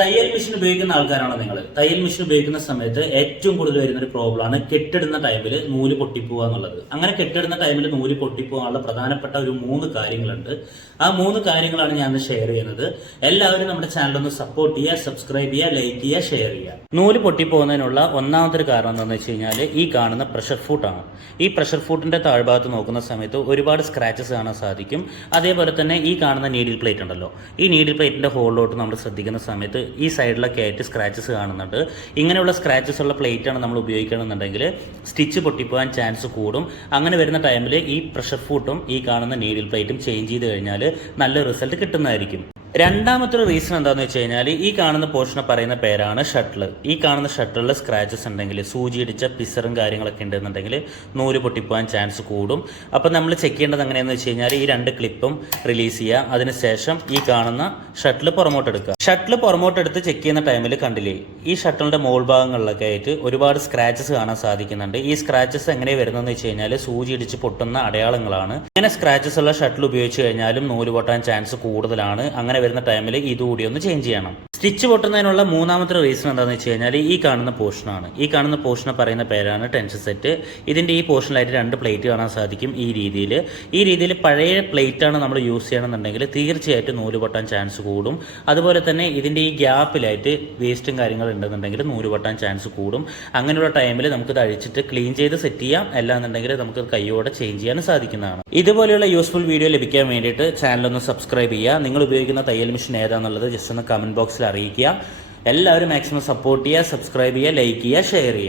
തയ്യൽ മെഷീൻ ഉപയോഗിക്കുന്ന ആൾക്കാരാണോ നിങ്ങൾ തയ്യൽ മെഷീൻ ഉപയോഗിക്കുന്ന സമയത്ത് ഏറ്റവും കൂടുതൽ വരുന്ന ഒരു പ്രോബ്ലമാണ് കെട്ടിടുന്ന ടൈമിൽ നൂൽ പൊട്ടിപ്പോവുക എന്നുള്ളത്. അങ്ങനെ കെട്ടിടുന്ന ടൈമിൽ നൂൽ പൊട്ടിപ്പോകാനുള്ള പ്രധാനപ്പെട്ട ഒരു മൂന്ന് കാര്യങ്ങളുണ്ട്. ആ മൂന്ന് കാര്യങ്ങളാണ് ഞാൻ ഷെയർ ചെയ്യുന്നത്. എല്ലാവരും നമ്മുടെ ചാനൽ ഒന്ന് സപ്പോർട്ട് ചെയ്യുക സബ്സ്ക്രൈബ് ചെയ്യുക ലൈക്ക് ചെയ്യുക ഷെയർ ചെയ്യുക. നൂൽ പൊട്ടിപ്പോകുന്നതിനുള്ള ഒന്നാമത്തെ കാരണം എന്താണെന്ന് വെച്ച് കഴിഞ്ഞാൽ ഈ കാണുന്ന പ്രഷർ ഫൂട്ടാണ് ഈ പ്രഷർ ഫൂട്ടിന്റെ താഴ്ഭാഗത്ത് നോക്കുന്ന സമയത്ത് ഒരുപാട് സ്ക്രാച്ചസ് കാണാൻ സാധിക്കും. അതേപോലെ തന്നെ ഈ കാണുന്ന നീഡിൽ പ്ലേറ്റ് ഉണ്ടല്ലോ. ഈ നീഡിൽ പ്ലേറ്റിന്റെ ഹോളിലോട്ട് നമ്മൾ ശ്രദ്ധിക്കുന്ന സമയത്ത് ഈ സൈഡിലൊക്കെ ആയിട്ട് സ്ക്രാച്ചസ് കാണുന്നുണ്ട്. ഇങ്ങനെയുള്ള സ്ക്രാച്ചസ് ഉള്ള പ്ലേറ്റ് ആണ് നമ്മൾ ഉപയോഗിക്കണമെന്നുണ്ടെങ്കിൽ സ്റ്റിച്ച് പൊട്ടിപ്പോകാൻ ചാൻസ് കൂടും. അങ്ങനെ വരുന്ന ടൈമിൽ ഈ പ്രഷർ ഫൂട്ടും ഈ കാണുന്ന നീഡിൽ പ്ലേറ്റും ചേഞ്ച് ചെയ്ത് കഴിഞ്ഞാൽ നല്ല റിസൾട്ട് കിട്ടുന്നതായിരിക്കും. രണ്ടാമത്തെ ഒരു റീസൺ എന്താണെന്ന് വെച്ച് കഴിഞ്ഞാൽ ഈ കാണുന്ന പോർഷനെ പറയുന്ന പേരാണ് ഷട്ടിൽ ഈ കാണുന്ന ഷട്ടിലിൽ സ്ക്രാച്ചസ് ഉണ്ടെങ്കിൽ സൂചി ഇടിച്ച പിസറും കാര്യങ്ങളൊക്കെ ഉണ്ടെന്നുണ്ടെങ്കിൽ നൂൽ പൊട്ടിപ്പോകാൻ ചാൻസ് കൂടും. അപ്പം നമ്മൾ ചെക്ക് ചെയ്യേണ്ടത് എങ്ങനെയാണെന്ന് വെച്ച് കഴിഞ്ഞാൽ ഈ രണ്ട് ക്ലിപ്പും റിലീസ് ചെയ്യുക. അതിനുശേഷം ഈ കാണുന്ന ഷട്ടിൽ പുറമോട്ട് എടുക്കുക. ഷട്ടിൽ പുറമോട്ട് എടുത്ത് ചെക്ക് ചെയ്യുന്ന ടൈമിൽ കണ്ടില്ലേ ഈ ഷട്ടിലിന്റെ മോൾ ഭാഗങ്ങളിലൊക്കെ ആയിട്ട് ഒരുപാട് സ്ക്രാച്ചസ് കാണാൻ സാധിക്കുന്നുണ്ട്. ഈ സ്ക്രാച്ചസ് എങ്ങനെ വരുന്നതെന്ന് വെച്ച് കഴിഞ്ഞാൽ സൂചി ഇടിച്ച് പൊട്ടുന്ന അടയാളങ്ങളാണ്. ഇങ്ങനെ സ്ക്രാച്ചസ് ഉള്ള ഷട്ടിൽ ഉപയോഗിച്ച് കഴിഞ്ഞാലും നൂൽ പൊട്ടാൻ ചാൻസ് കൂടുതലാണ്. അങ്ങനെ വരുന്ന ടൈമിൽ ഇതുകൂടി ഒന്ന് ചേഞ്ച് ചെയ്യണം. സ്റ്റിച്ച് പൊട്ടുന്നതിനുള്ള മൂന്നാമത്തെ റീസൺ എന്താണെന്ന് വെച്ച് കഴിഞ്ഞാൽ ഈ കാണുന്ന പോർഷനാണ് ഈ കാണുന്ന പോർഷനെ പറയുന്ന പേരാണ് ടെൻഷൻ സെറ്റ് ഇതിന്റെ ഈ പോർഷനിലായിട്ട് രണ്ട് പ്ലേറ്റ് കാണാൻ സാധിക്കും ഈ രീതിയിൽ ഈ രീതിയിൽ പഴയ പ്ലേറ്റാണ് നമ്മൾ യൂസ് ചെയ്യണമെന്നുണ്ടെങ്കിൽ തീർച്ചയായിട്ടും നൂൽ പൊട്ടാൻ ചാൻസ് കൂടും. അതുപോലെ തന്നെ ഇതിന്റെ ഈ ഗ്യാപ്പിലായിട്ട് വേസ്റ്റും കാര്യങ്ങളും ഉണ്ടെന്നുണ്ടെങ്കിൽ നൂൽ പൊട്ടാൻ ചാൻസ് കൂടും. അങ്ങനെയുള്ള ടൈമിൽ നമുക്ക് ഇത് അഴിച്ചിട്ട് ക്ലീൻ ചെയ്ത് സെറ്റ് ചെയ്യാം. അല്ലാന്നുണ്ടെങ്കിൽ നമുക്ക് കൈയോടെ ചേഞ്ച് ചെയ്യാൻ സാധിക്കുന്നതാണ്. ഇതുപോലെയുള്ള യൂസ്ഫുൾ വീഡിയോ ലഭിക്കാൻ വേണ്ടിയിട്ട് ചാനൽ ഒന്ന് സബ്സ്ക്രൈബ് ചെയ്യുക. നിങ്ങൾ ഉപയോഗിക്കുന്ന തയ്യൽ മെഷീൻ ഏതാണെന്നുള്ളത് ജസ്റ്റ് ഒന്ന് കമന്റ് ബോക്സിൽ അറിയിക്കുക. എല്ലാവരും മാക്സിമം സപ്പോർട്ട് ചെയ്യുക സബ്സ്ക്രൈബ് ചെയ്യുക ലൈക്ക് ചെയ്യുക ഷെയർ ചെയ്യുക.